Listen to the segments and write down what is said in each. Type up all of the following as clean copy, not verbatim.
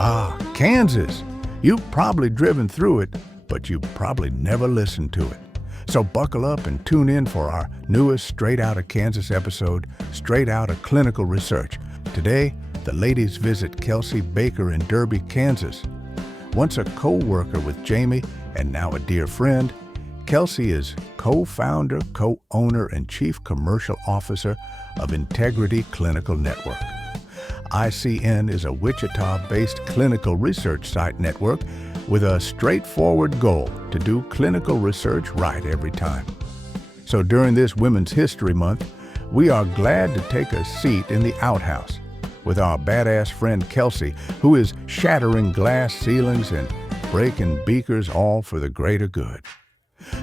Ah, Kansas. You've probably driven through it, but you probably never listened to it. So buckle up and tune in for our newest Straight Outta Kansas episode, Straight Outta Clinical Research. Today, the ladies visit Kelsey Baker in Derby, Kansas. Once a co-worker with Jaime and now a dear friend, Kelsey is co-founder, co-owner, and chief commercial officer of Integrity Clinical Network. ICN is a Wichita-based clinical research site network with a straightforward goal to do clinical research right every time. So during this Women's History Month, we are glad to take a seat in the outhouse with our badass friend Kelsey, who is shattering glass ceilings and breaking beakers, all for the greater good.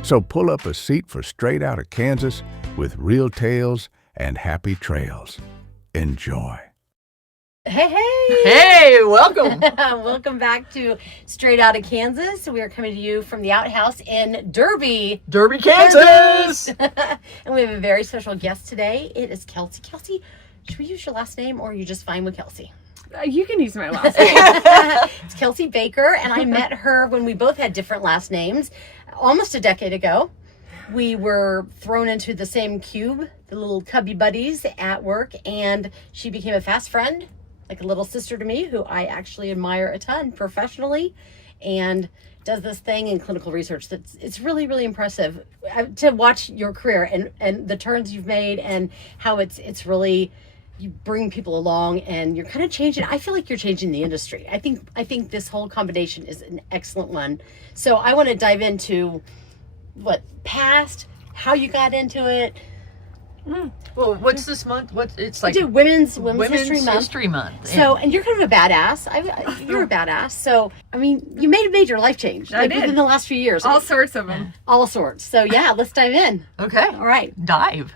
So pull up a seat for Straight Outta Kansas with real tales and happy trails. Enjoy. Hey, hey! Hey, welcome! Welcome back to Straight Outta Kansas. We are coming to you from the outhouse in Derby, Kansas! And we have a very special guest today. It is Kelsey. Kelsey, should we use your last name or are you just fine with Kelsey? You can use my last name. It's Kelsey Baker, and I met her when we both had different last names almost a decade ago. We were thrown into the same cube, the little cubby buddies at work, and she became a fast friend, like a little sister to me, who I actually admire a ton professionally, and does this thing in clinical research it's really, really impressive to watch your career and the turns you've made and how it's really, you bring people along and you're kind of changing. I feel like you're changing the industry. I think this whole combination is an excellent one. So I want to dive into past, how you got into it. Well, what's this month? It's like We do Women's History Month. So, and you're kind of a badass. You're a badass. So, I mean, you made a major life change within the last few years. All sorts of them. All sorts. So, yeah, let's dive in. Okay. All right. Dive.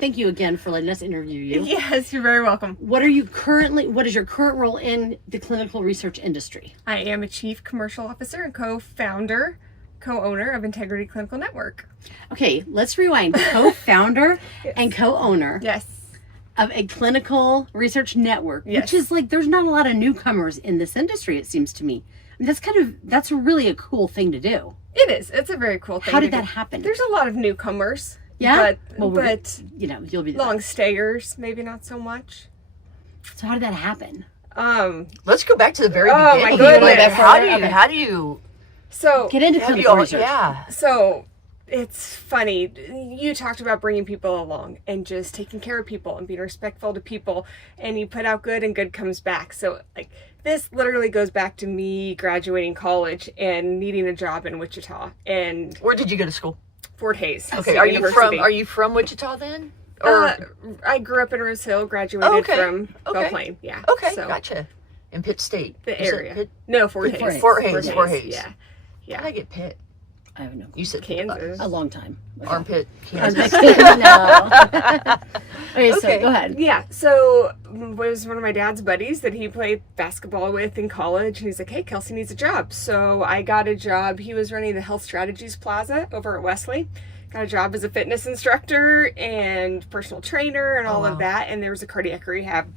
Thank you again for letting us interview you. Yes, you're very welcome. What is your current role in the clinical research industry? I am a chief commercial officer and co-founder, co-owner of Integrity Clinical Network. Okay, let's rewind. Co-founder and co-owner. Yes. Of a clinical research network, Yes. which is like, there's not a lot of newcomers in this industry, it seems to me. I mean, that's really a cool thing to do. It is. It's a very cool thing. How did that happen? There's a lot of newcomers. Yeah? But you'll be long stayers, maybe not so much. So how did that happen? Let's go back to the very Oh, beginning. my goodness. Like, Okay. how do you So Get into clinical research. Yeah. So it's funny. You talked about bringing people along and just taking care of people and being respectful to people, and you put out good and good comes back. So like this literally goes back to me graduating college and needing a job in Wichita and Where did you go to school? Fort Hayes. Okay. State Are University. you from Wichita then? Or I grew up in Rose Hill, graduated from Okay. Belle Plaine. Yeah. okay, So gotcha. In Pitt State. the You said area. Pitt? No, Fort Hayes. Fort Hayes. Yeah. How did I get Pitt? I don't know. You said Kansas. A long time. Armpit, Kansas. No. Okay, so Okay. go ahead. Yeah, so was one of my dad's buddies that he played basketball with in college, and he's like, hey, Kelsey needs a job. So I got a job. He was running the Health Strategies Plaza over at Wesley. Got a job as a fitness instructor and personal trainer and all of that, and there was a cardiac rehab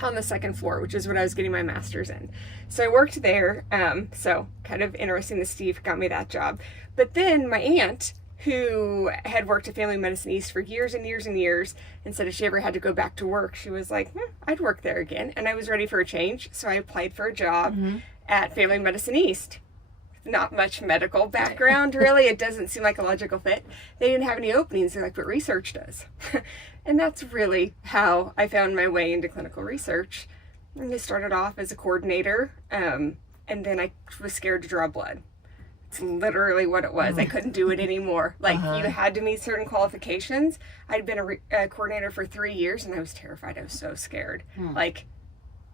on the second floor, which is what I was getting my master's in. So I worked there. So kind of interesting that Steve got me that job. But then my aunt, who had worked at Family Medicine East for years and years and years, and said if she ever had to go back to work, she was like, I'd work there again. And I was ready for a change. So I applied for a job at Family Medicine East. Not much medical background, really. It doesn't seem like a logical fit. They didn't have any openings. They're like, but research does. And that's really how I found my way into clinical research. And I started off as a coordinator, and then I was scared to draw blood. It's literally what it was. I couldn't do it anymore. Like, you had to meet certain qualifications. I'd been a coordinator for 3 years, and I was terrified. I was so scared. Like,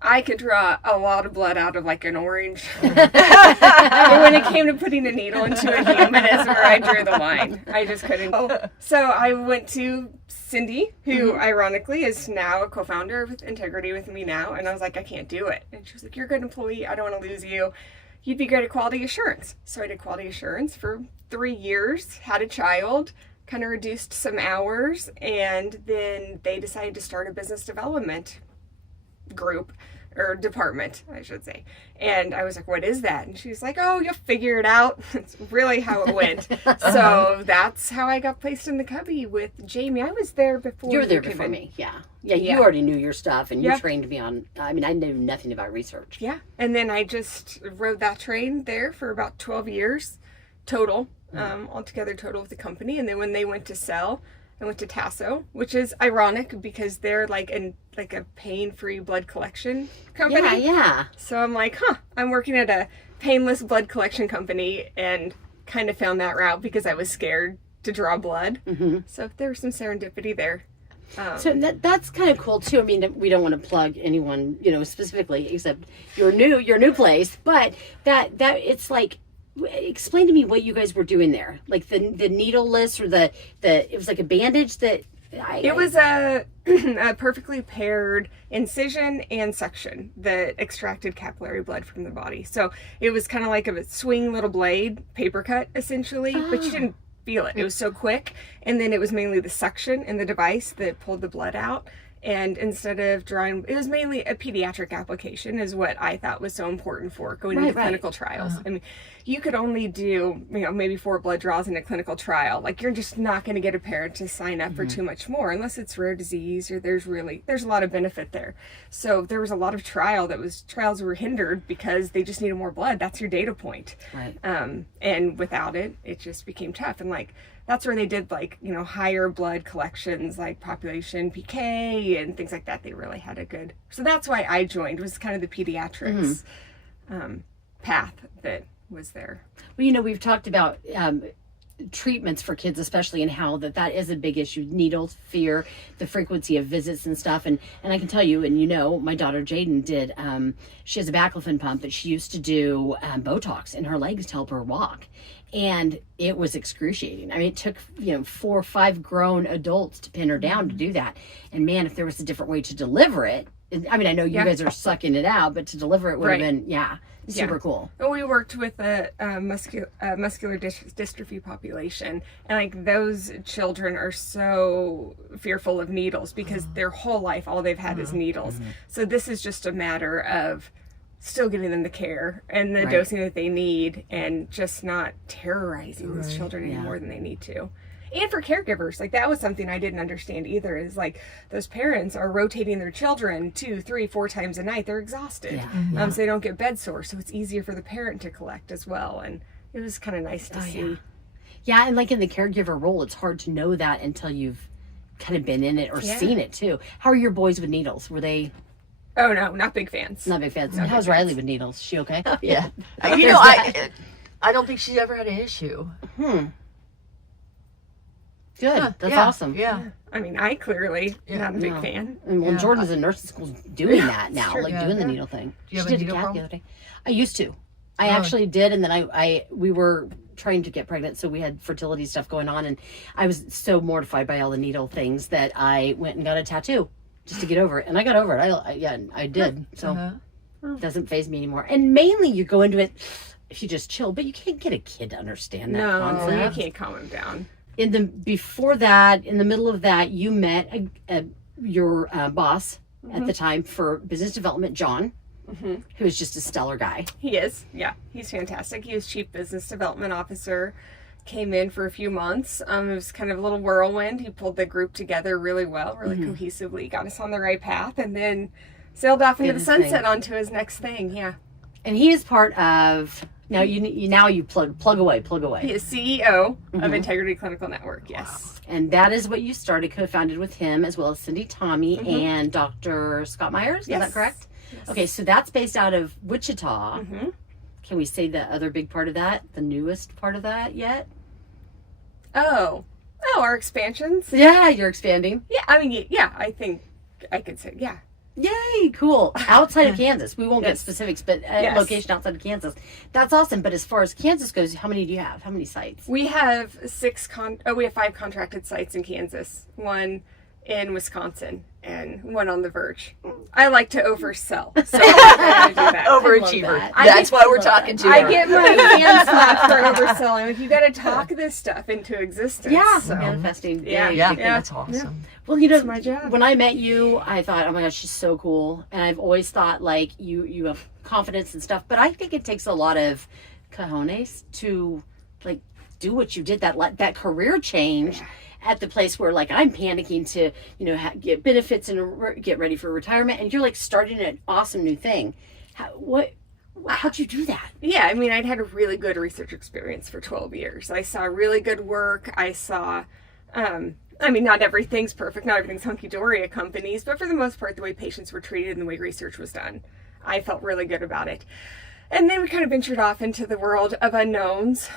I could draw a lot of blood out of like an orange. But when it came to putting a needle into a human is where I drew the line. I just couldn't. So I went to Cindy, who ironically is now a co-founder of Integrity with me now. And I was like, I can't do it. And she was like, you're a good employee. I don't want to lose you. You'd be great at quality assurance. So I did quality assurance for 3 years, had a child, kind of reduced some hours. And then they decided to start a business development group or department, I should say. And I was like, what is that? And she was like, oh, you'll figure it out. It's really how it went. So that's how I got placed in the cubby with Jaime. I was there before. You were there before me, yeah. Yeah, you already knew your stuff, and you trained me on, I mean, I knew nothing about research. Yeah, and then I just rode that train there for about 12 years total, altogether total with the company. And then when they went to sell, I went to Tasso, which is ironic because they're like a pain-free blood collection company. Yeah, yeah. So I'm like, I'm working at a painless blood collection company, and kind of found that route because I was scared to draw blood. Mm-hmm. So there was some serendipity there. So that's kind of cool too. I mean, we don't want to plug anyone, specifically, except your new place. But that it's like, explain to me what you guys were doing there. Like the needleless, or it was like a bandage that. It was a perfectly paired incision and suction that extracted capillary blood from the body. So it was kind of like a swing little blade, paper cut essentially, but you didn't feel it. It was so quick. And then it was mainly the suction in the device that pulled the blood out. And instead of drawing, it was mainly a pediatric application is what I thought was so important for going into clinical trials. I mean, you could only do, maybe 4 blood draws in a clinical trial. Like, you're just not going to get a parent to sign up for too much more unless it's rare disease or there's a lot of benefit there. So there was a lot of trials were hindered because they just needed more blood. That's your data point. Right. And without it, it just became tough. And that's where they did higher blood collections, like population PK and things like that. They really had a good, so that's why I joined, was kind of the pediatrics path that was there. Well, we've talked about treatments for kids, especially, and how that is a big issue. Needles, fear, the frequency of visits and stuff. And I can tell you, and my daughter Jaden did, she has a baclofen pump, but she used to do Botox in her legs to help her walk. And it was excruciating. I mean, it took, 4 or 5 grown adults to pin her down to do that. And man, if there was a different way to deliver it, I mean, I know you guys are sucking it out, but to deliver it would have been, super cool. Well, we worked with a muscular dystrophy population, and those children are so fearful of needles because their whole life, all they've had is needles. So this is just a matter of still getting them the care and the dosing that they need, and just not terrorizing these children any more than they need to. And for caregivers, that was something I didn't understand either, is those parents are rotating their children 2, 3, 4 times a night. They're exhausted. So they don't get bed sore. So it's easier for the parent to collect as well. And it was kind of nice to see. Yeah. And in the caregiver role, it's hard to know that until you've kind of been in it or seen it too. How are your boys with needles? Were they... Oh, no, not big fans. Not big fans. How's Riley with needles? She okay? Yeah. I don't think she's ever had an issue. Good. That's awesome. Yeah. I mean, I clearly not a big fan. And Jordan's in nursing school doing that now, doing the needle thing. Do you have she a did needle a cath problem? the other day. I used to. I actually did, and then we were trying to get pregnant, so we had fertility stuff going on, and I was so mortified by all the needle things that I went and got a tattoo just to get over it. And I got over it. I did. So it doesn't faze me anymore. And mainly you go into it if you just chill, but you can't get a kid to understand that concept. You can't calm him down. In the middle of that, you met your boss at the time for business development, John, who is just a stellar guy. He is. Yeah, he's fantastic. He was chief business development officer. Came in for a few months. It was kind of a little whirlwind. He pulled the group together really well, really cohesively, got us on the right path, and then sailed off into the sunset onto his next thing. Yeah. And he is part of. Now you plug away. He is CEO of Integrity Clinical Network. Yes. Wow. And that is what you started, co-founded with him, as well as Cindy Tommy and Dr. Scott Myers. Is that correct? Yes. Okay, so that's based out of Wichita. Can we say the other big part of that, the newest part of that yet? Oh, our expansions. Yeah, you're expanding. Yeah, I mean, I think I could say, yeah. Yay, cool. Outside of Kansas. We won't get specifics, but location outside of Kansas. That's awesome. But as far as Kansas goes, how many do you have? How many sites? We have 5 contracted sites in Kansas. One in Wisconsin and went on the verge. I like to oversell, so I'm going to do that. Overachiever. that. That's why we're talking to I her. get my hand slapped for overselling. Like, you got to talk this stuff into existence. Yeah, So. manifesting. Yeah. big. Yeah, Yeah. that's awesome. Well, you know, my job. when I met you, I thought, oh my gosh, she's so cool. And I've always thought, like, you have confidence and stuff. But I think it takes a lot of cojones to, like, do what you did, that career change at the place where, like, I'm panicking to, you know, get benefits and get ready for retirement. And you're, like, starting an awesome new thing. How'd you do that? Yeah, I mean, I'd had a really good research experience for 12 years. I saw really good work. I saw, I mean, not everything's perfect, not everything's hunky-dory at companies, but for the most part, the way patients were treated and the way research was done, I felt really good about it. And then we kind of ventured off into the world of unknowns,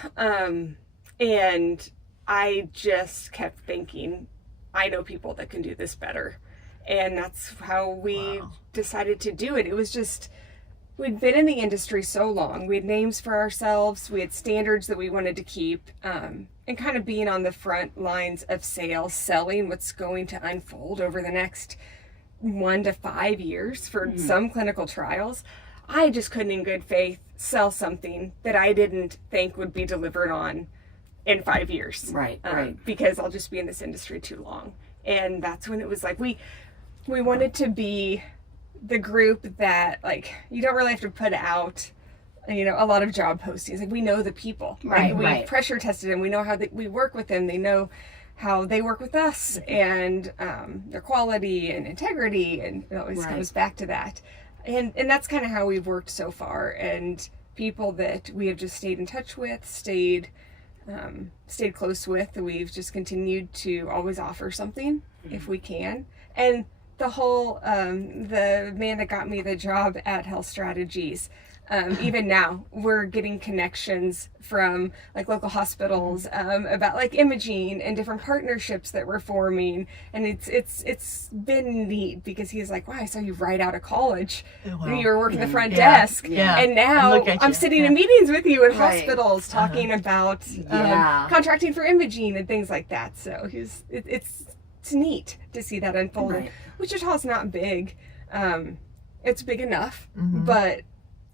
and I just kept thinking, I know people that can do this better. And that's how we decided to do it. It was just, we'd been in the industry so long. We had names for ourselves. We had standards that we wanted to keep. And kind of being on the front lines of sales, selling what's going to unfold over the next 1 to 5 years for some clinical trials. I just couldn't in good faith sell something that I didn't think would be delivered on in 5 years. Right. Because I'll just be in this industry too long. And that's when it was like, we wanted to be the group that, like, you don't really have to put out, you know, a lot of job postings. Like, we know the people. Right, We right. pressure tested them. We know how we work with them. They know how they work with us, and their quality and integrity, and it always comes back to that. And that's kind of how we've worked so far. And people that we have just stayed in touch with, stayed close with, we've just continued to always offer something if we can. And the whole, the man that got me the job at Health Strategies, even now we're getting connections from, like, local hospitals about, like, imaging and different partnerships that we're forming. And it's been neat because he's like, wow, I saw you right out of college. Oh, wow. And you were working the front Yeah. desk. Yeah. And now Look at I'm you. sitting in meetings with you in Right. hospitals talking about contracting for imaging and things like that. So it's neat to see that unfold. Right. Wichita's not big. It's big enough, but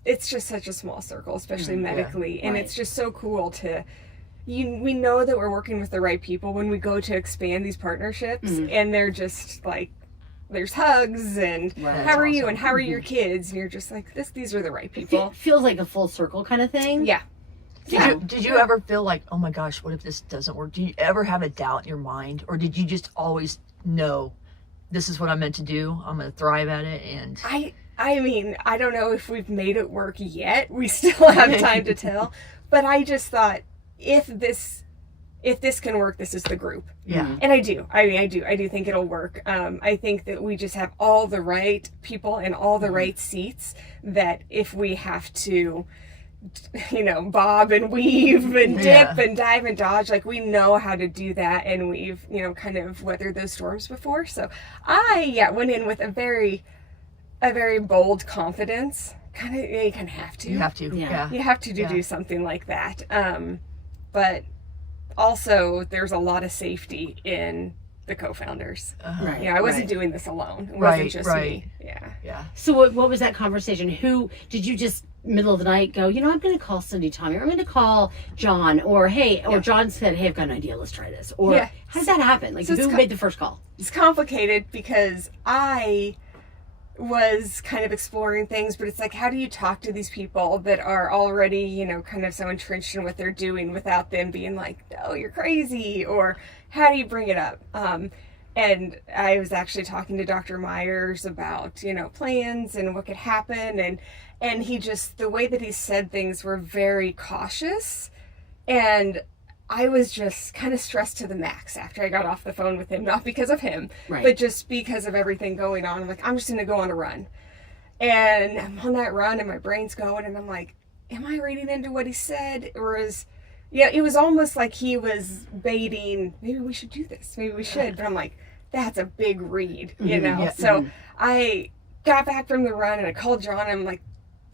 it's just such a small circle, especially medically. And it's just so cool to, we know that we're working with the right people when we go to expand these partnerships, and they're just like, there's hugs and how are you and how are your kids, and you're just like, these are the right people. It feels like a full circle kind of thing. Yeah. Did you ever feel like, oh my gosh, what if this doesn't work? Do you ever have a doubt in your mind, or did you just always know this is what I'm meant to do? I'm going to thrive at it. And I mean, I don't know if we've made it work yet. We still have time to tell. But I just thought, if this can work, this is the group. Yeah. And I do. I do think it'll work. I think that we just have all the right people and all the right seats, that if we have to, you know, bob and weave and dip and dive and dodge, like, we know how to do that, and we've, you know, kind of weathered those storms before. So I went in with a very bold confidence. You kind of have to. You have to. Yeah. You have to do something like that. But also, there's a lot of safety in the co-founders. Right. Yeah, I wasn't doing this alone. It wasn't just me. Yeah. So what was that conversation? Who did you just middle of the night go, you know, I'm going to call Cindy Tommy, or I'm going to call John, or or John said, hey, I've got an idea, let's try this. Or how does that happen? Like, who made the first call? It's complicated because I was kind of exploring things, but it's like, how do you talk to these people that are already, you know, kind of so entrenched in what they're doing without them being like, no, you're crazy, or how do you bring it up? And I was actually talking to Dr. Myers about, you know, plans and what could happen, and he just, the way that he said things were very cautious, and I was just kind of stressed to the max after I got off the phone with him, not because of him, but just because of everything going on. I'm like, I'm just going to go on a run. And I'm on that run and my brain's going, and I'm like, am I reading into what he said? Or it was almost like he was baiting, maybe we should do this, maybe we should. But I'm like, that's a big read, you know? So I got back from the run and I called John, and I'm like,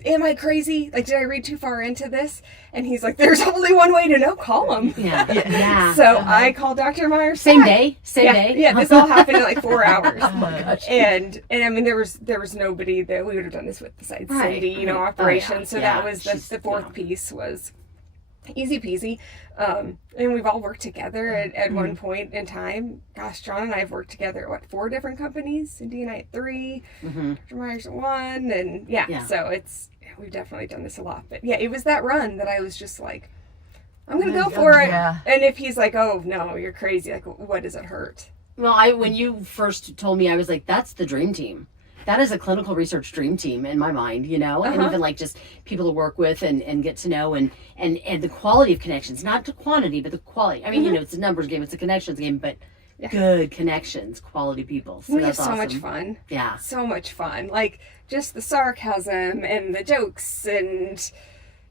am I crazy? Like, did I read too far into this? And he's like, there's only one way to know, call him. Yeah. So I called Dr. Myers. Same day. Yeah, this all happened in like 4 hours. Oh my gosh. And I mean, there was nobody that we would have done this with besides Cindy, you know, operation. So that was the fourth piece was easy peasy. And we've all worked together at one point in time. Gosh, John and I have worked together at 4 different companies. Cindy and I at 3, Dr. Myers at 1, and so we've definitely done this a lot. But yeah, it was that run that I was just like, I'm gonna go for it. Yeah. And if he's like, oh no, you're crazy, like, what does it hurt? Well, when you first told me, I was like, that's the dream team. That is a clinical research dream team in my mind, you know, and even like just people to work with and get to know and the quality of connections, not the quantity, but the quality. I mean, you know, it's a numbers game, it's a connections game, but good connections, quality people. So We that's have so awesome. much fun. Yeah. So much fun. Like, just the sarcasm and the jokes and,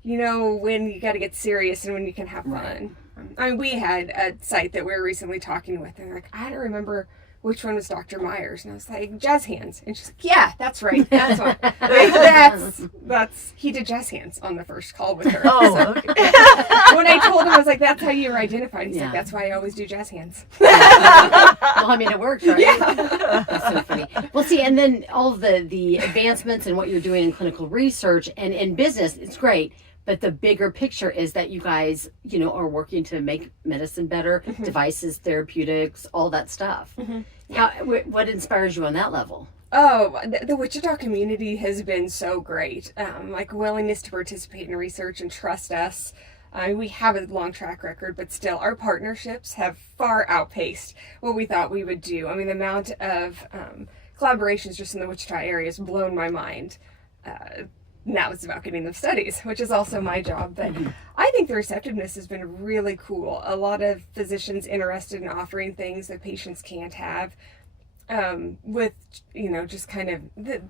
you know, when you got to get serious and when you can have fun. I mean, we had a site that we were recently talking with, and they're like, I don't remember which one was Dr. Myers. And I was like, jazz hands. And she's like, yeah, that's right. That's one. Like, that's, he did jazz hands on the first call with her. Oh, okay. When I told him, I was like, that's how you were identified. He's like, that's why I always do jazz hands. Well, I mean, it works, right? Yeah. That's so funny. Well, see, and then all of the advancements and what you're doing in clinical research and in business, it's great. But the bigger picture is that you guys, you know, are working to make medicine better, devices, therapeutics, all that stuff. What inspires you on that level? Oh, the Wichita community has been so great. Like, willingness to participate in research and trust us. We have a long track record, but still, our partnerships have far outpaced what we thought we would do. I mean, the amount of collaborations just in the Wichita area has blown my mind. Now it's about getting them studies, which is also my job. But I think the receptiveness has been really cool. A lot of physicians interested in offering things that patients can't have. With, you know, just kind of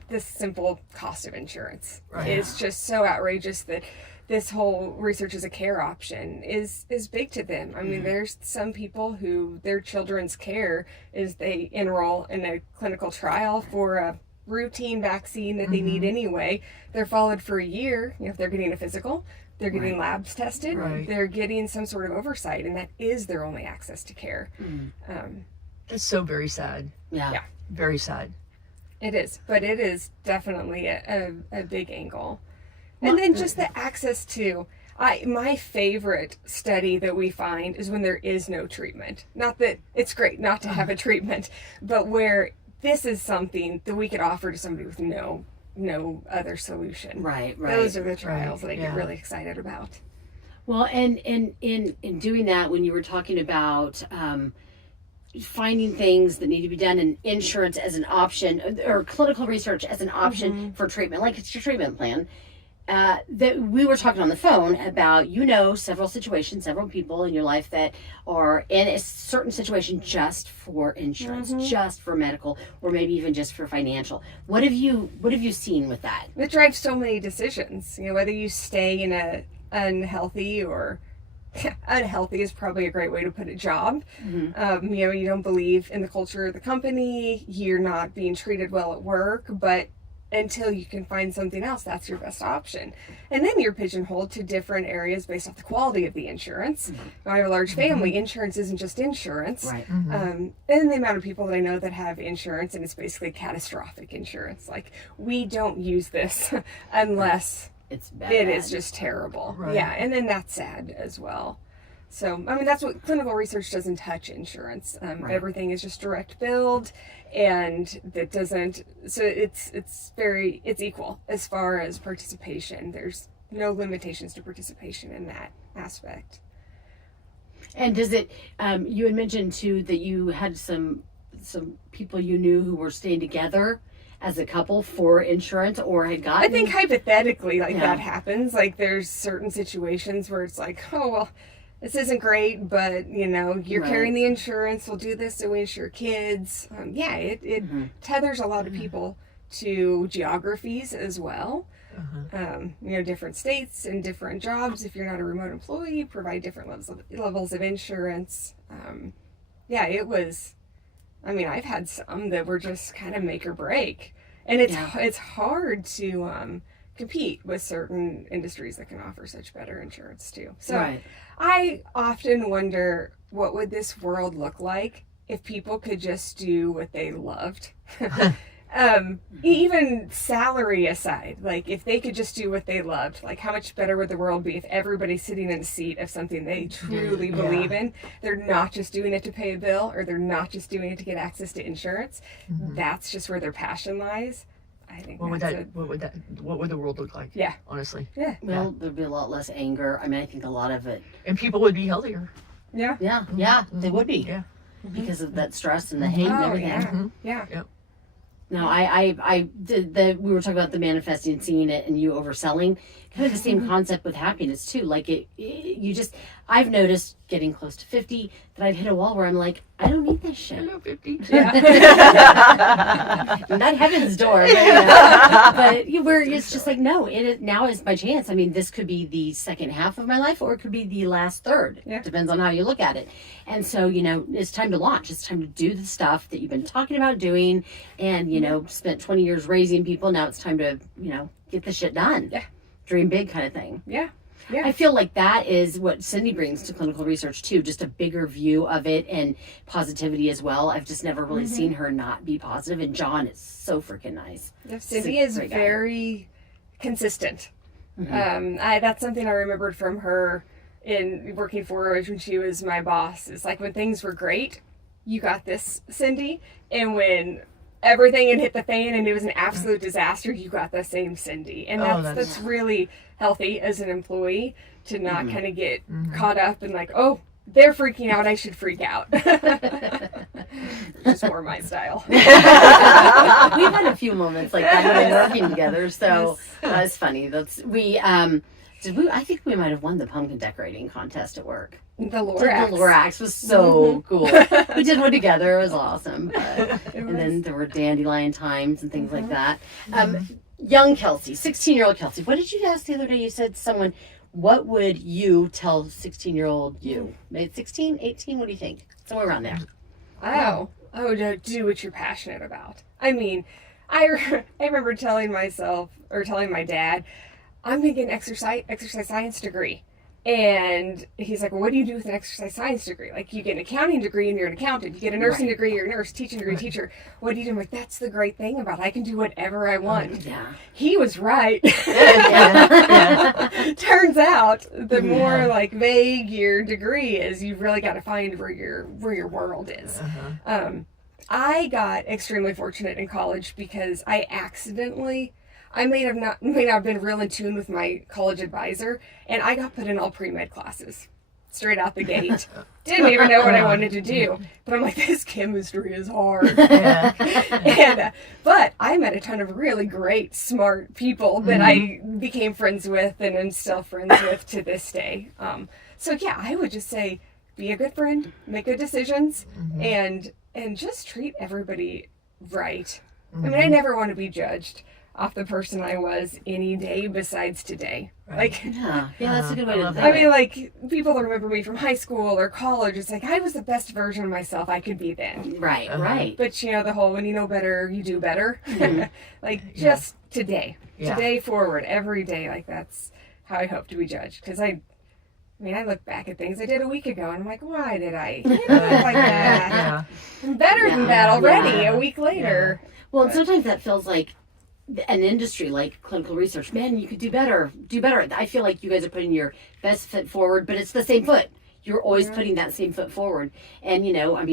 the simple cost of insurance. It's just so outrageous that this whole research as a care option is big to them. I mean, there's some people who their children's care is they enroll in a clinical trial for a routine vaccine that they need anyway. They're followed for a year. You know, if they're getting a physical, they're getting labs tested, they're getting some sort of oversight, and that is their only access to care. It's so very sad. Yeah. Very sad. It is, but it is definitely a big angle. And then just the access to, my favorite study that we find is when there is no treatment. Not that it's great not to have a treatment, but where this is something that we could offer to somebody with no other solution. Right. Those are the trials that I get really excited about. Well, and in doing that, when you were talking about finding things that need to be done and insurance as an option or clinical research as an option for treatment, like it's your treatment plan, that we were talking on the phone about, you know, several situations, several people in your life that are in a certain situation just for insurance, just for medical, or maybe even just for financial. What have you seen with that? It drives so many decisions. You know, whether you stay in a unhealthy or unhealthy is probably a great way to put it, job. You know, you don't believe in the culture of the company, you're not being treated well at work, but until you can find something else, that's your best option. And then you're pigeonholed to different areas based off the quality of the insurance. I have a large family. Insurance isn't just insurance. Right. And the amount of people that I know that have insurance, and it's basically catastrophic insurance. Like, we don't use this unless It's bad. it is just terrible. Yeah, and then that's sad as well. So, I mean, that's what clinical research doesn't touch insurance. Everything is just direct billed, and that doesn't, so it's equal as far as participation. There's no limitations to participation in that aspect. And does it, you had mentioned too that you had some people you knew who were staying together as a couple for insurance or had gotten? I think hypothetically, that happens. Like, there's certain situations where it's like, oh, well, this isn't great, but, you know, you're carrying the insurance, we'll do this so we insure kids. It tethers a lot of people to geographies as well. You know, different states and different jobs. If you're not a remote employee, provide different levels of insurance. It was, I mean, I've had some that were just kind of make or break. And it's hard to compete with certain industries that can offer such better insurance too. So Right. I often wonder, what would this world look like if people could just do what they loved? Even salary aside, like if they could just do what they loved, like how much better would the world be if everybody's sitting in a seat of something they truly believe in? They're not just doing it to pay a bill, or they're not just doing it to get access to insurance. That's just where their passion lies. I think What would the world look like? Yeah. Honestly. Yeah. Well, there'd be a lot less anger. I mean, I think a lot of it. And people would be healthier. Yeah. Yeah, they would be. Yeah. Because of that stress and the hate and Oh, everything. yeah. No, I did we were talking about the manifesting and seeing it and you overselling. Kind of the same concept with happiness too. Like you just, I've noticed getting close to 50 that I've hit a wall where I'm like, I don't need this shit. Hello, 50. Not heaven's door, but where it's just like, no, now is my chance. I mean, this could be the second half of my life, or it could be the last third. Yeah. Depends on how you look at it. And so, it's time to launch. It's time to do the stuff that you've been talking about doing, and spent 20 years raising people. Now it's time to get the shit done. Yeah. Dream big kind of thing. Yeah. I feel like that is what Cindy brings to clinical research too, just a bigger view of it and positivity as well. I've just never really seen her not be positive, and John is so freaking nice. Cindy is great guy. very consistent. That's something I remembered from her in working for her when she was my boss. It's like when things were great, you got this, Cindy, and when everything had hit the fan and it was an absolute disaster, you got the same Cindy. And that's really healthy as an employee, to not kind of get caught up in like, oh, they're freaking out, I should freak out. Which is more my style. We've had a few moments like that when we're working together, so that's funny. I think we might have won the pumpkin decorating contest at work. The Lorax. The Lorax was so cool. We did one together. It was awesome. And then there were dandelion times and things like that. Young Kelsey, 16-year-old Kelsey. What did you ask the other day? You said someone, what would you tell 16-year-old you? Maybe 16, 18? What do you think? Somewhere around there. Do what you're passionate about. I mean, I remember telling my dad, I'm going to get an exercise science degree. And he's like, well, what do you do with an exercise science degree? Like, you get an accounting degree and you're an accountant. You get a nursing degree, you're a nurse. Teaching degree, teacher. What do you do? I'm like, that's the great thing about it. I can do whatever I want. Yeah. He was right. Turns out, the more like vague your degree is, you've really got to find where your world is. I got extremely fortunate in college because I may not have been real in tune with my college advisor, and I got put in all pre-med classes straight out the gate. Didn't even know what I wanted to do, but I'm like, this chemistry is hard. But I met a ton of really great, smart people that I became friends with and am still friends with to this day. So yeah, I would just say, be a good friend, make good decisions, and just treat everybody right. I mean, I never want to be judged off the person I was any day besides today. Right. Like, Yeah, that's a good way to think. I mean, like, people that remember me from high school or college, it's like, I was the best version of myself I could be then. Right, right. But, the whole, when you know better, you do better. Like, just today. Yeah. Today forward, every day. Like, that's how I hope to be judged. Because I look back at things I did a week ago, and I'm like, why did I look like that? I'm better than that already a week later. Well, and sometimes that feels like an industry like clinical research. Man, you could do better. I feel like you guys are putting your best foot forward, but it's the same foot. You're always putting that same foot forward. And,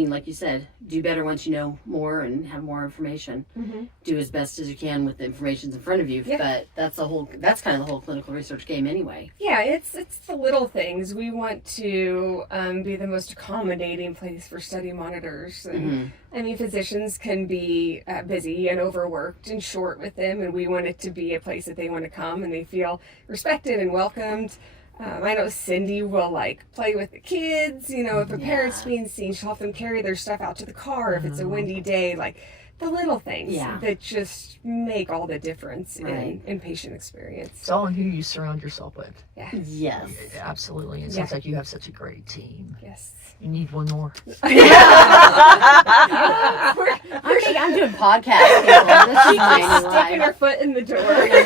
like you said, do better once you know more and have more information. Do as best as you can with the information in front of you. Yeah. But that's kind of the whole clinical research game anyway. Yeah, it's the little things. We want to be the most accommodating place for study monitors. And I mean, physicians can be busy and overworked and short with them, and we want it to be a place that they want to come and they feel respected and welcomed. I know Cindy will play with the kids, if a parent's being seen, she'll help them carry their stuff out to the car if it's a windy day, the little things that just make all the difference in patient experience. It's all in who you surround yourself with. Yeah. Yes. Absolutely. It sounds like you have such a great team. Yes. You need one more. I'm think I'm doing podcasts. People. This is my new Sticking her life. foot in the door. Here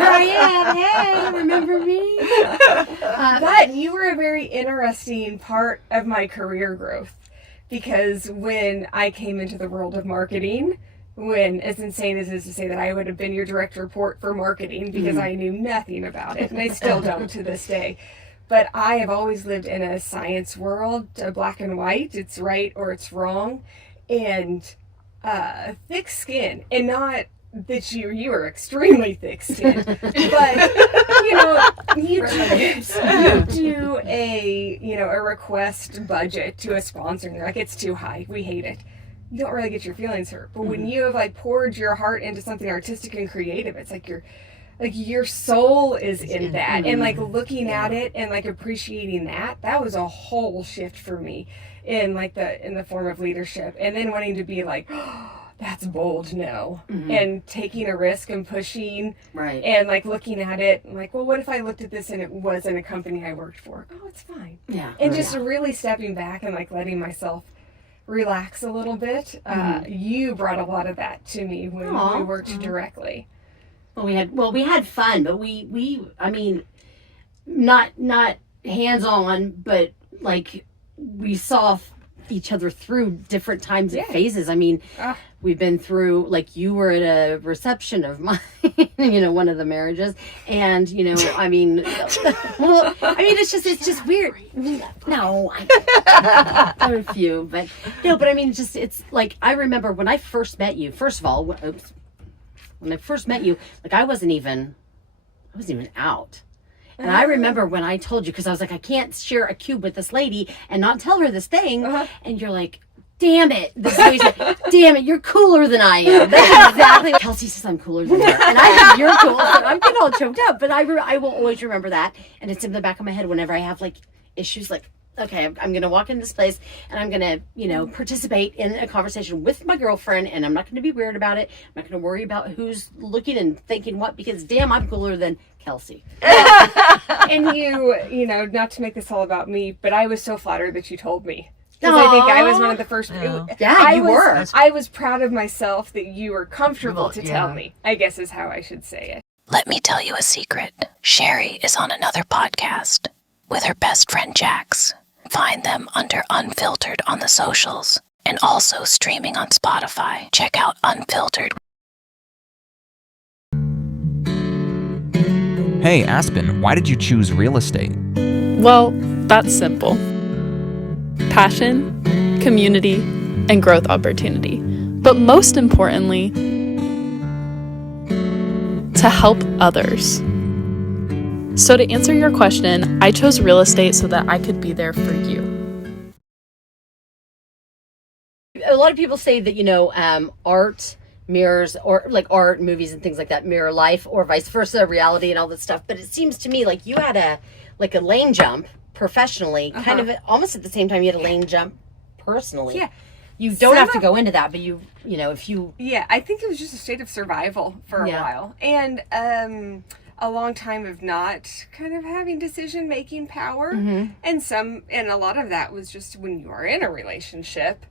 I am. Hey, remember me? But you were a very interesting part of my career growth, because when I came into the world of marketing, when, as insane as it is to say that I would have been your direct report for marketing because I knew nothing about it, and I still don't to this day. But I have always lived in a science world, black and white, it's right or it's wrong, and thick skin, and not that you are extremely thick-skinned, but you do a request budget to a sponsor, and you're like, it's too high, we hate it. You don't really get your feelings hurt, but when you have like poured your heart into something artistic and creative, it's like your soul is in that, and like looking at it and like appreciating that was a whole shift for me in the form of leadership, and then wanting to be like, that's bold, and taking a risk and pushing, Right. and like looking at it and like, well, what if I looked at this and it wasn't a company I worked for? Oh, it's fine. Yeah. And just really stepping back and like letting myself relax a little bit. You brought a lot of that to me when we worked directly. Well, we had fun, but we I mean, not hands-on, but like we saw each other through different times and phases. I mean, we've been through, like, you were at a reception of mine, one of the marriages, and I mean, well, I mean, it's just weird. No, I a few, but no, but I mean, it's like, I remember when I first met you. First of all, when I first met you, like, I wasn't even out. And I remember when I told you, because I was like, I can't share a cube with this lady and not tell her this thing. And you're like, damn it. This lady said, damn it, you're cooler than I am. That's exactly. Kelsey says I'm cooler than her. And I think you're cool. So I'm getting all choked up. But I will always remember that. And it's in the back of my head whenever I have like issues, like, okay, I'm going to walk in this place and I'm going to, participate in a conversation with my girlfriend, and I'm not going to be weird about it. I'm not going to worry about who's looking and thinking what, because damn, I'm cooler than Kelsey. And you not to make this all about me, but I was so flattered that you told me. Because I think I was one of the first. You were. I was proud of myself that you were comfortable to tell me, I guess is how I should say it. Let me tell you a secret. Sherry is on another podcast with her best friend Jax. Find them under Unfiltered on the socials, and also streaming on Spotify. Check out Unfiltered. Hey, Aspen, why did you choose real estate? Well, that's simple. Passion, community, and growth opportunity. But most importantly, to help others. So to answer your question, I chose real estate so that I could be there for you. A lot of people say that, art mirrors, or like art, movies and things like that mirror life, or vice versa, reality and all that stuff. But it seems to me like you had a lane jump professionally, kind of almost at the same time you had a lane jump personally. Yeah. You don't have to go into that, but if you... Yeah, I think it was just a state of survival for a while. And a long time of not kind of having decision-making power. And a lot of that was just when you are in a relationship,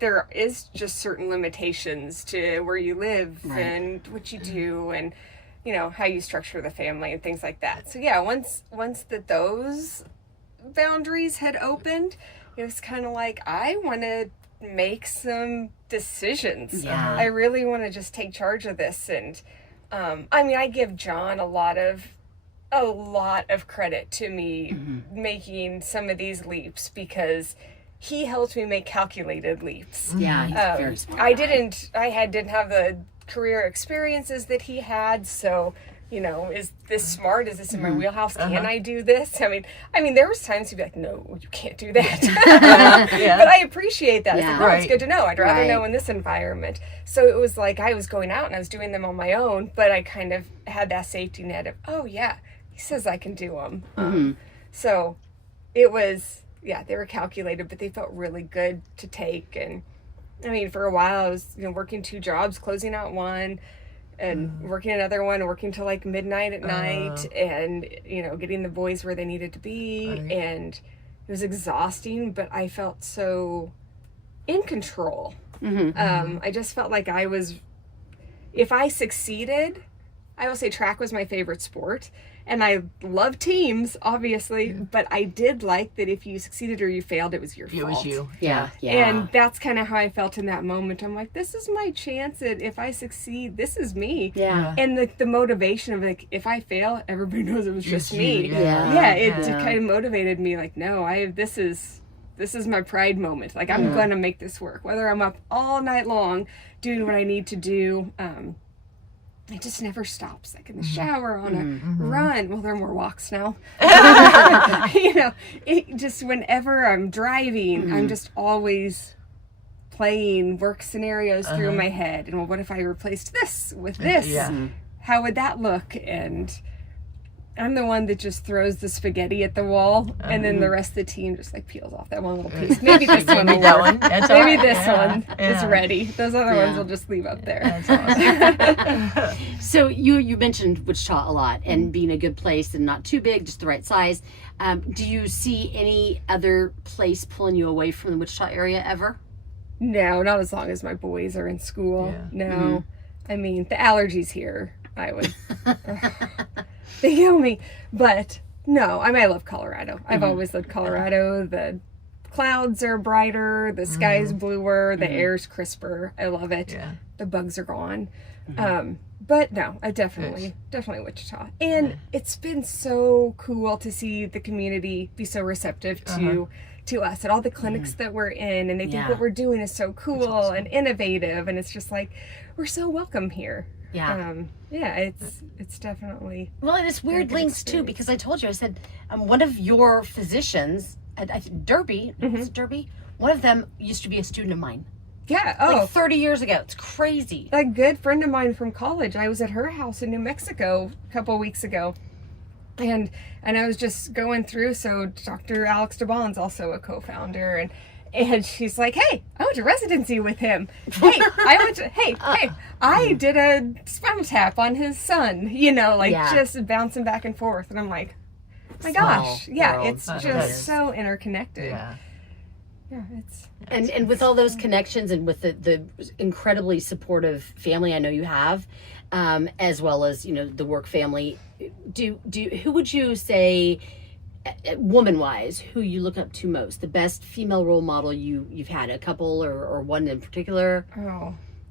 there is just certain limitations to where you live and what you do and, how you structure the family and things like that. So yeah, once those boundaries had opened, it was kind of like, I want to make some decisions. Yeah. I really want to just take charge of this. And I give John a lot of credit to me making some of these leaps, because he helped me make calculated leaps. Yeah, he's very smart. I didn't have the career experiences that he had, so is this smart? Is this in my wheelhouse? Can I do this? I mean, there was times he'd be like, no, you can't do that. But I appreciate that. Yeah. It's like, it's good to know. I'd rather know in this environment. So it was like I was going out and I was doing them on my own, but I kind of had that safety net of, oh yeah, he says I can do them. So it was, they were calculated, but they felt really good to take. And I mean, for a while I was, working 2 jobs, closing out one, and working another one, working till like midnight at night, and getting the boys where they needed to be, and it was exhausting, but I felt so in control. I just felt like if I succeeded, I will say track was my favorite sport. And I love teams, obviously, but I did like that if you succeeded or you failed, it was your fault. It was you. Yeah. And that's kind of how I felt in that moment. I'm like, this is my chance. That if I succeed, this is me. Yeah. And the motivation of like, if I fail, everybody knows it was just me. Yeah. It kind of motivated me. Like, no, this is my pride moment. Like, I'm going to make this work. Whether I'm up all night long doing what I need to do, it just never stops. Like in the shower, on a run. Well, there are more walks now. It just whenever I'm driving, I'm just always playing work scenarios through my head. And well, what if I replaced this with this? How would that look? And I'm the one that just throws the spaghetti at the wall, and then the rest of the team just like peels off that one little piece. Maybe this one will work. Maybe this one is ready. Those other ones will just leave up there. That's awesome. So you mentioned Wichita a lot and being a good place and not too big, just the right size. Do you see any other place pulling you away from the Wichita area ever? No, not as long as my boys are in school. No. I mean, the allergies here, I would... They kill me. But no, I love Colorado. I've always loved Colorado. The clouds are brighter, the sky's bluer, the air's crisper. I love it. Yeah. The bugs are gone. But no, I definitely Wichita. And it's been so cool to see the community be so receptive to us at all the clinics that we're in, and they think what we're doing is so cool and innovative, and it's just like, we're so welcome here. It's definitely... Well, and it's weird links too, because I told you, I said, one of your physicians, I think Derby, is it Derby? One of them used to be a student of mine. Yeah, like 30 years ago. It's crazy. A good friend of mine from college, I was at her house in New Mexico a couple of weeks ago, and I was just going through, so Dr. Alex DeBon's also a co-founder, and she's like, hey, I went to residency with him. Hey, I did a spinal tap on his son, just bouncing back and forth. And I'm like, my gosh. Yeah, it's just so interconnected. Yeah, it's and with all those connections and with the incredibly supportive family I know you have, as well as, the work family, who would you say, woman-wise, who you look up to most, the best female role model you've had, a couple or one in particular?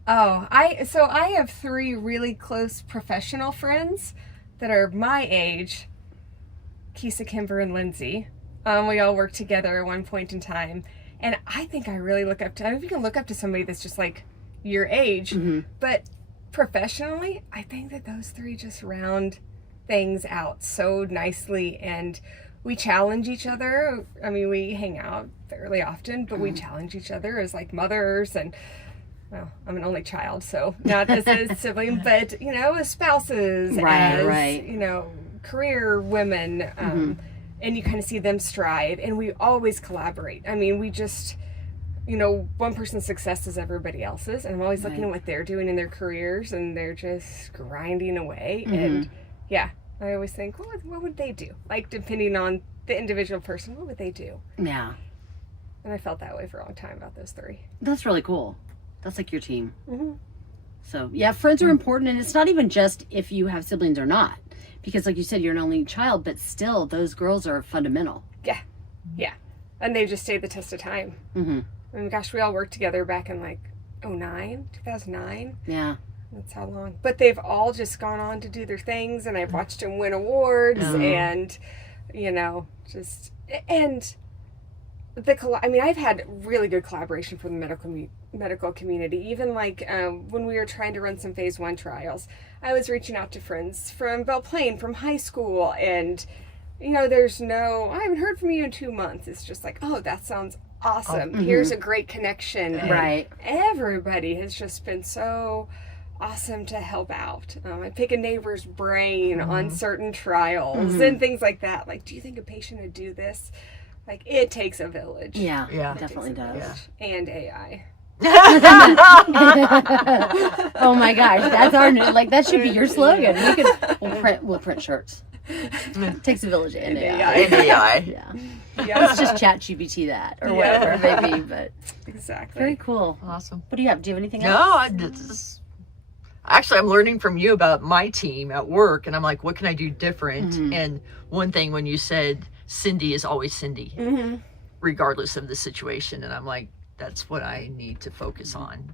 I have 3 really close professional friends that are my age, Keisa, Kimber, and Lindsay. We all worked together at one point in time, and I think I really look up to, I don't know if you can look up to somebody that's just like your age, but professionally, I think that those 3 just round things out so nicely, and we challenge each other. I mean, we hang out fairly often, but we challenge each other as like mothers, and well, I'm an only child, so not as a sibling, but as spouses, as career women, and you kind of see them strive, and we always collaborate. I mean, we just, one person's success is everybody else's, and I'm always looking at what they're doing in their careers, and they're just grinding away, and I always think, well, what would they do? Like, depending on the individual person, what would they do? Yeah. And I felt that way for a long time about those 3. That's really cool. That's like your team. So, yeah, friends are important, and it's not even just if you have siblings or not. Because, like you said, you're an only child, but still, those girls are fundamental. Yeah. And they just stayed the test of time. I mean, gosh, we all worked together back in, like, 2009. Yeah. That's how long. But they've all just gone on to do their things, and I've watched them win awards, and, and I've had really good collaboration from the medical community. Even like when we were trying to run some phase 1 trials, I was reaching out to friends from Belle Plaine, from high school, and, there's I haven't heard from you in 2 months. It's just like, oh, that sounds awesome. Here's a great connection. Right. And everybody has just been so awesome to help out. I pick a neighbor's brain on certain trials and things like that. Like, do you think a patient would do this? Like, it takes a village. Yeah, it definitely does. And AI. Oh my gosh, that's our new, that should be your slogan. We'll print shirts. It takes a village and AI. And AI. Yeah. Yeah. Let's just chat GPT that or whatever, maybe. But Exactly. very cool. Awesome. What do you have? Do you have anything No, else? actually, I'm learning from you about my team at work, and I'm like, what can I do different? And one thing when you said Cindy is always Cindy, regardless of the situation, and I'm like, that's what I need to focus on.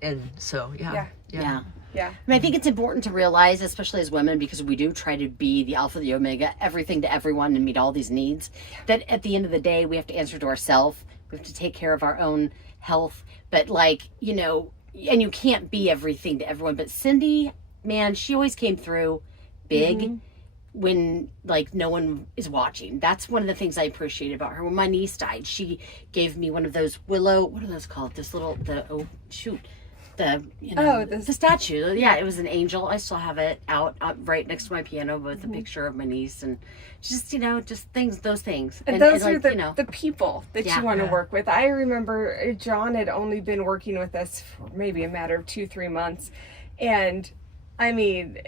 And so, yeah. Yeah. Yeah. I mean, I think it's important to realize, especially as women, because we do try to be the alpha, the omega, everything to everyone and meet all these needs, that at the end of the day, we have to answer to ourselves. We have to take care of our own health. But like, you know, and you can't be everything to everyone. But Cindy, man, she always came through big when like no one is watching. That's one of the things I appreciate about her. When my niece died, she gave me one of those willow, what are those called? This little, the statue. Yeah, it was an angel. I still have it out right next to my piano with a picture of my niece, and just, you know, just things, those things. And those like, are the, you know, the people that you want to work with. I remember John had only been working with us for maybe a matter of 2-3 months. And I mean,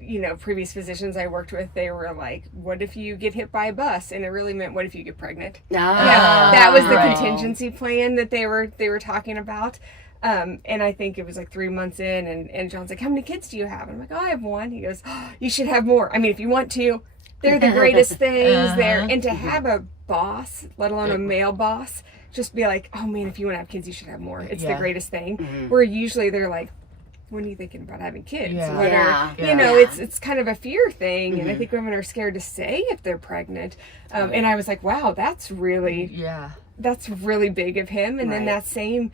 you know, previous physicians I worked with, they were like, what if you get hit by a bus? And it really meant, what if you get pregnant? That was the contingency plan that they were talking about. And I think it was like 3 months in, and John's like, how many kids do you have? And I'm like, oh, I have one. He goes, oh, you should have more. I mean, if you want to, they're the greatest things there. And to have a boss, let alone a male boss, just be like, oh man, if you want to have kids, you should have more. It's the greatest thing. Where usually they're like, when are you thinking about having kids? You know, it's kind of a fear thing. And I think women are scared to say if they're pregnant. And I was like, wow, that's really big of him. And then that same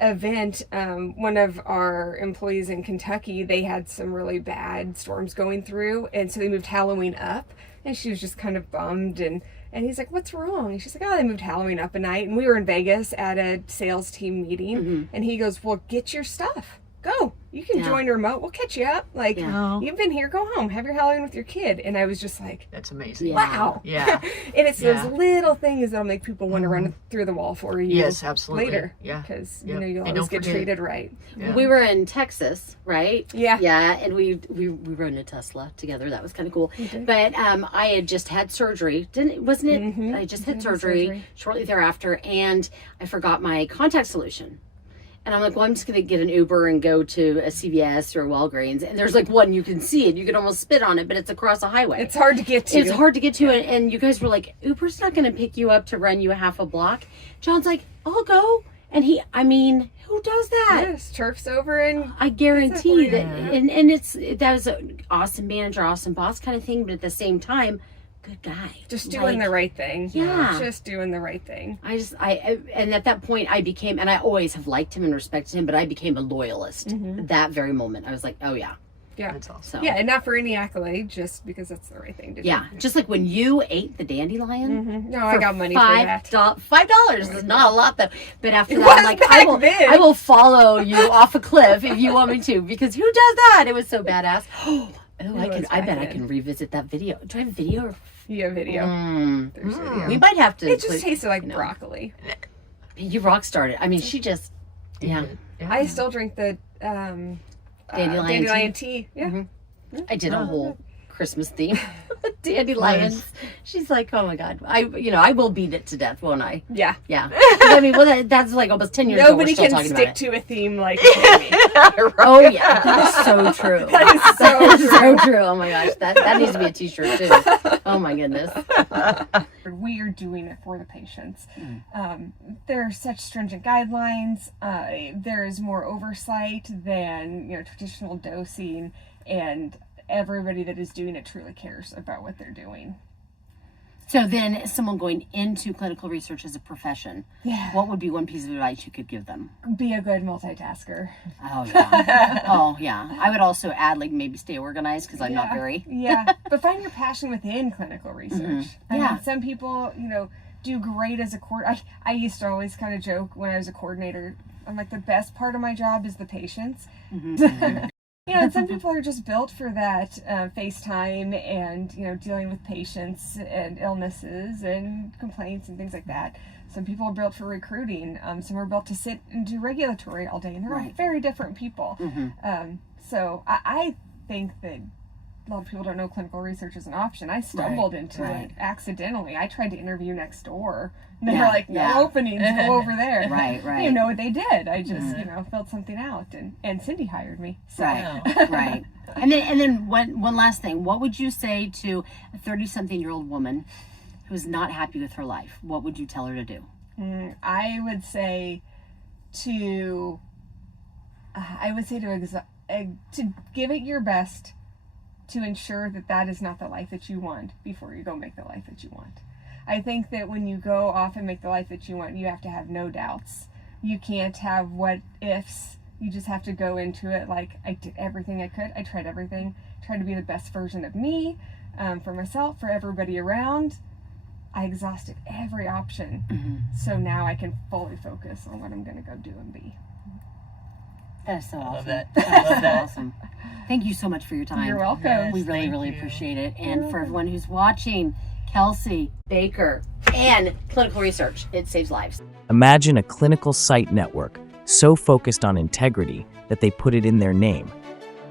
event, one of our employees in Kentucky, they had some really bad storms going through, and so they moved Halloween up, and she was just kind of bummed, and he's like, what's wrong? And she's like, oh, they moved Halloween up a night. And we were in Vegas at a sales team meeting, and he goes, well, get your stuff, go, you can join remote, we'll catch you up, like you've been here, go home, have your Halloween with your kid. And I was just like, that's amazing. Wow. And it's those little things that'll make people want to run through the wall for you. Yes, absolutely. Later. Because you know, you'll always get treated right. We were in Texas, right? Yeah. And we rode in a Tesla together. That was kind of cool. But I had just had surgery, wasn't it? I just had surgery shortly thereafter, and I forgot my contact solution. And I'm like, well, I'm just going to get an Uber and go to a CVS or a Walgreens. And there's like one, you can see it. You can almost spit on it, but it's across a highway. It's hard to get to. It's hard to get to. And you guys were like, Uber's not going to pick you up to run you a half a block. John's like, I'll go. And who does that? Yes, turfs over and I guarantee that. And that was an awesome manager, awesome boss kind of thing. But at the same time, good guy. Just doing the right thing. Yeah. Just doing the right thing. And at that point I became, and I always have liked him and respected him, but I became a loyalist at that very moment. I was like, oh yeah. Yeah. That's awesome. So, yeah, and not for any accolade, just because that's the right thing to do. Yeah. Just like when you ate the dandelion. No, I got money for that. $5 is not a lot though. But after that, I'm like, I will follow you off a cliff if you want me to, because who does that? It was so badass. I bet I can revisit that video. Do I have video? You have video. There's video. We might have to. It just tasted like broccoli. You rock started. I mean, she just, I still drink the dandelion tea. Yeah. I did a whole Christmas theme. Dandelions. She's like, oh my God. I will beat it to death, won't I? Yeah. Yeah. I mean, well, that's like almost 10 years ago. Nobody we're still can talking stick about to a theme like Jamie. Oh yeah, that is so true. That is so true. Oh my gosh, that needs to be a t-shirt too. Oh my goodness. We are doing it for the patients. There are such stringent guidelines. There is more oversight than traditional dosing, and everybody that is doing it truly cares about what they're doing. So then, someone going into clinical research as a profession, what would be one piece of advice you could give them? Be a good multitasker. Oh yeah. Oh yeah. I would also add, like, maybe stay organized, because I'm not very. But find your passion within clinical research. I mean, some people, do great as a I used to always kind of joke when I was a coordinator. I'm like, the best part of my job is the patients. And some people are just built for that FaceTime and, dealing with patients and illnesses and complaints and things like that. Some people are built for recruiting. Some are built to sit and do regulatory all day. And they're all very different people. So I think that a lot of people don't know clinical research is an option. I stumbled into it accidentally. I tried to interview next door. And they were like, no openings, go over there. Right. I didn't know what they did. I just, filled something out. And Cindy hired me. So. Right. And then one last thing. What would you say to a 30-something-year-old woman who's not happy with her life? What would you tell her to do? I would say to give it your best to ensure that is not the life that you want before you go make the life that you want. I think that when you go off and make the life that you want, you have to have no doubts. You can't have what ifs. You just have to go into it like, I did everything I could. I tried everything. Tried to be the best version of me, for myself, for everybody around. I exhausted every option. So now I can fully focus on what I'm going to go do and be. That is so awesome. I love that. That's so awesome. Thank you so much for your time. You're welcome. Yes, We really, thank really you. appreciate it. And for everyone who's watching, Kelsey Baker and clinical research. It saves lives. Imagine a clinical site network so focused on integrity that they put it in their name.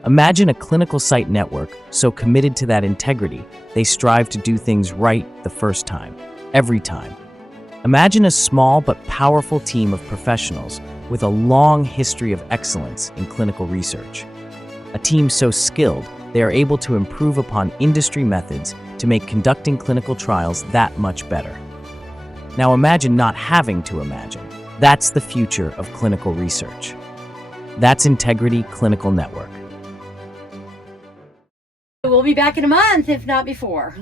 Imagine a clinical site network so committed to that integrity, they strive to do things right the first time, every time. Imagine a small but powerful team of professionals with a long history of excellence in clinical research. A team so skilled, they are able to improve upon industry methods to make conducting clinical trials that much better. Now imagine not having to imagine. That's the future of clinical research. That's Integrity Clinical Network. We'll be back in a month, if not before.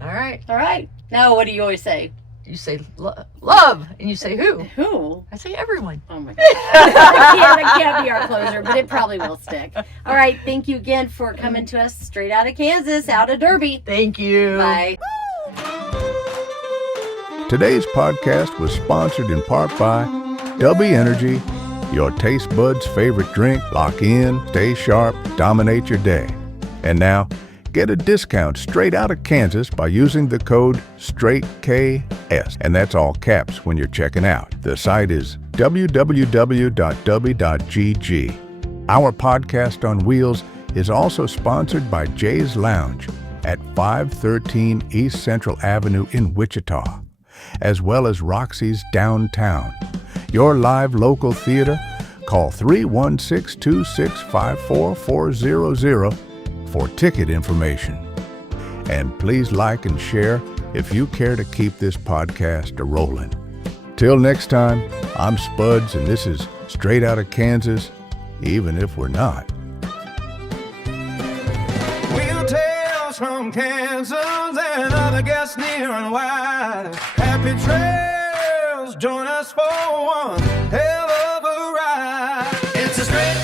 All right. All right. Now, what do you always say? You say love, and you say who? Who? I say everyone. Oh my God. that can't be our closer, but it probably will stick. All right. Thank you again for coming to us straight out of Kansas, out of Derby. Thank you. Bye. Today's podcast was sponsored in part by W Energy, your taste buds' favorite drink. Lock in, stay sharp, dominate your day. And now, get a discount straight out of Kansas by using the code STRAIGHTKS, and that's all caps when you're checking out. The site is www.w.gg. Our podcast on wheels is also sponsored by Jay's Lounge at 513 East Central Avenue in Wichita, as well as Roxy's Downtown. Your live local theater, call 316-265-4400 for ticket information. And please like and share if you care to keep this podcast a-rolling. Till next time, I'm Spuds, and this is Straight Outta Kansas, even if we're not. Wheel tales from Kansas and other guests near and wide. Happy trails, join us for one hell of a ride. It's a straight